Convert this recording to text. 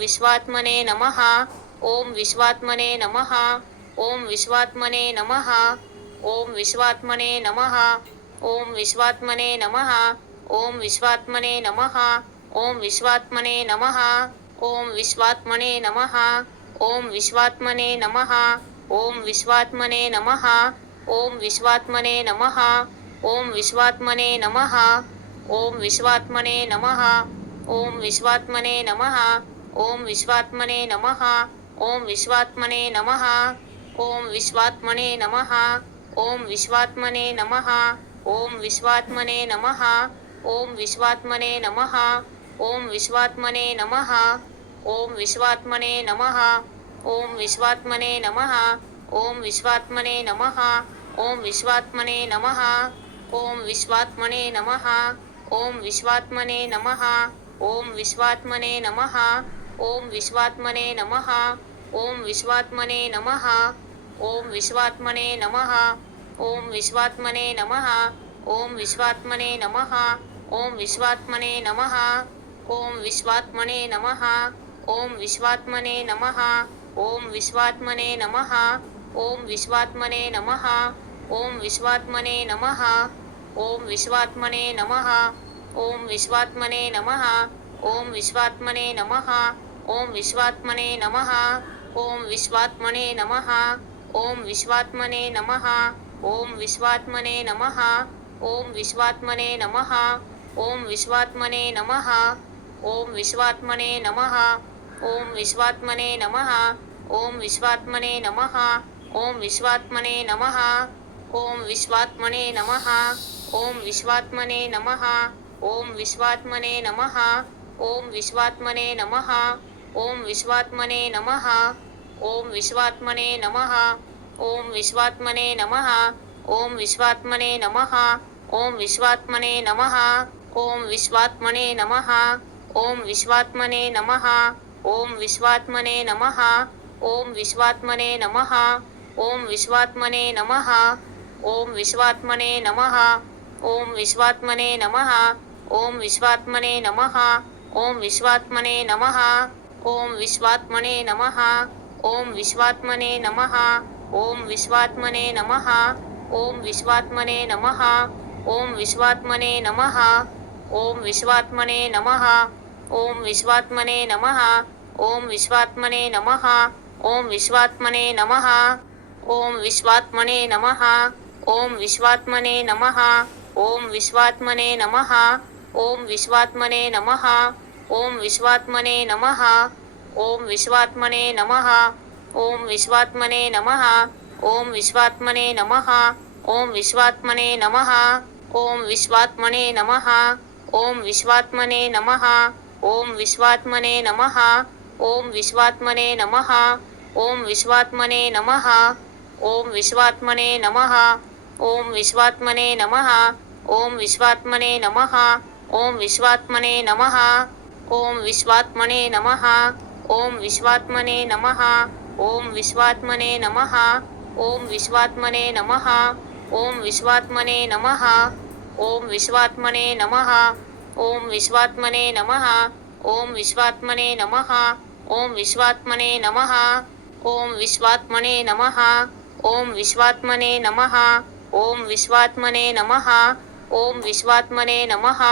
विश्वात्मने नमः ओम विश्वात्मने नमः ओम विश्वात्मने नमः ओम विश्वात्मने नमः ओम विश्वात्मने नमः ओम विश्वात्मने नमः ओम विश्वात्मने नमः ओम विश्वात्मने नमः ओम विश्वात्मने नमः ओम विश्वात्मने नमः ओम विश्वात्मने नमः ओम विश्वात्मने नमः ओम विश्वात्मने नमः ओम विश्वात्मने नमः ओम विश्वात्मने नमः ओम विश्वात्मने नमः ओम विश्वात्मने नमः ओम विश्वात्मने नमः ओम विश्वात्मने नमः ओम विश्वात्मने नमः ओम विश्वात्मने नमः ओम विश्वात्मने नमः ओम विश्वात्मने नमः ओम विश्वात्मने नमः ओम विश्वात्मने नमः ओम विश्वात्मने नमः ओम विश्वात्मने नमः ओम विश्वात्मने नमः ओम विश्वात्मने नमः ओम विश्वात्मने नमः ओम विश्वात्मने नमः ओम विश्वात्मने नमः ओम विश्वात्मने नमः ओम विश्वात्मने नमः ओम विश्वात्मने नमः ओम विश्वात्मने नमः ओम विश्वात्मने नमः ओम विश्वात्मने नमः ओम विश्वात्मने नमः ओम विश्वात्मने नमः ओम विश्वात्मने नमः ओम विश्वात्मने नमः ओम विश्वात्मने नमः ओम विश्वात्मने नमः ओम विश्वात्मने नमः ओम विश्वात्मने नमः ओम विश्वात्मने नमः ओम विश्वात्मने नमः ओम विश्वात्मने नमः ओम विश्वात्मने नमः ओम विश्वात्मने नमः ओम विश्वात्मने नमः ओम विश्वात्मने नमः ओम विश्वात्मने नमः ओम विश्वात्मने नमः ओम विश्वात्मने नमः ओम विश्वात्मने नमः ओम विश्वात्मने नमः ओम विश्वात्मने नमः ओम विश्वात्मने नमः ओम विश्वात्मने नमः ओम विश्वात्मने नमः ओम विश्वात्मने नमः ओम विश्वात्मने नमः ओम विश्वात्मने नमः ओम विश्वात्मने नमः ओम विश्वात्मने नमः ओम विश्वात्मने नमः ओम विश्वात्मने नमः ओम विश्वात्मने नमः ओम विश्वात्मने नमः ओम विश्वात्मने नमः ओम विश्वात्मने नमः ओम विश्वात्मने नमः ओम विश्वात्मने नमः ओम विश्वात्मने नमः ओम विश्वात्मने नमः ओम विश्वात्मने नमः ओम विश्वात्मने नमः ओम विश्वात्मने नमः ओम विश्वात्मने नमः ओम विश्वात्मने नमः ओम विश्वात्मने नमः ओम विश्वात्मने नमः ओम विश्वात्मने नमः ओम विश्वात्मने नमः ओम विश्वात्मने नमः ओम विश्वात्मने नमः ओम विश्वात्मने नमः ओम विश्वात्मने नमः ओम विश्वात्मने नमः ओम विश्वात्मने नमः ओम विश्वात्मने नमः ओम विश्वात्मने नमः ओम विश्वात्मने नमः ओम विश्वात्मने नमः ओम विश्वात्मने नमः ओम विश्वात्मने नमः ओम विश्वात्मने नमः ओम विश्वात्मने नमः ओम विश्वात्मने नमः ओम विश्वात्मने नमः ओम विश्वात्मने नमः ओम विश्वात्मने नमः ओम विश्वात्मने नमः ओम विश्वात्मने नमः ओम विश्वात्मने नमः ओम विश्वात्मने नमः ओम विश्वात्मने नमः ओम विश्वात्मने नमः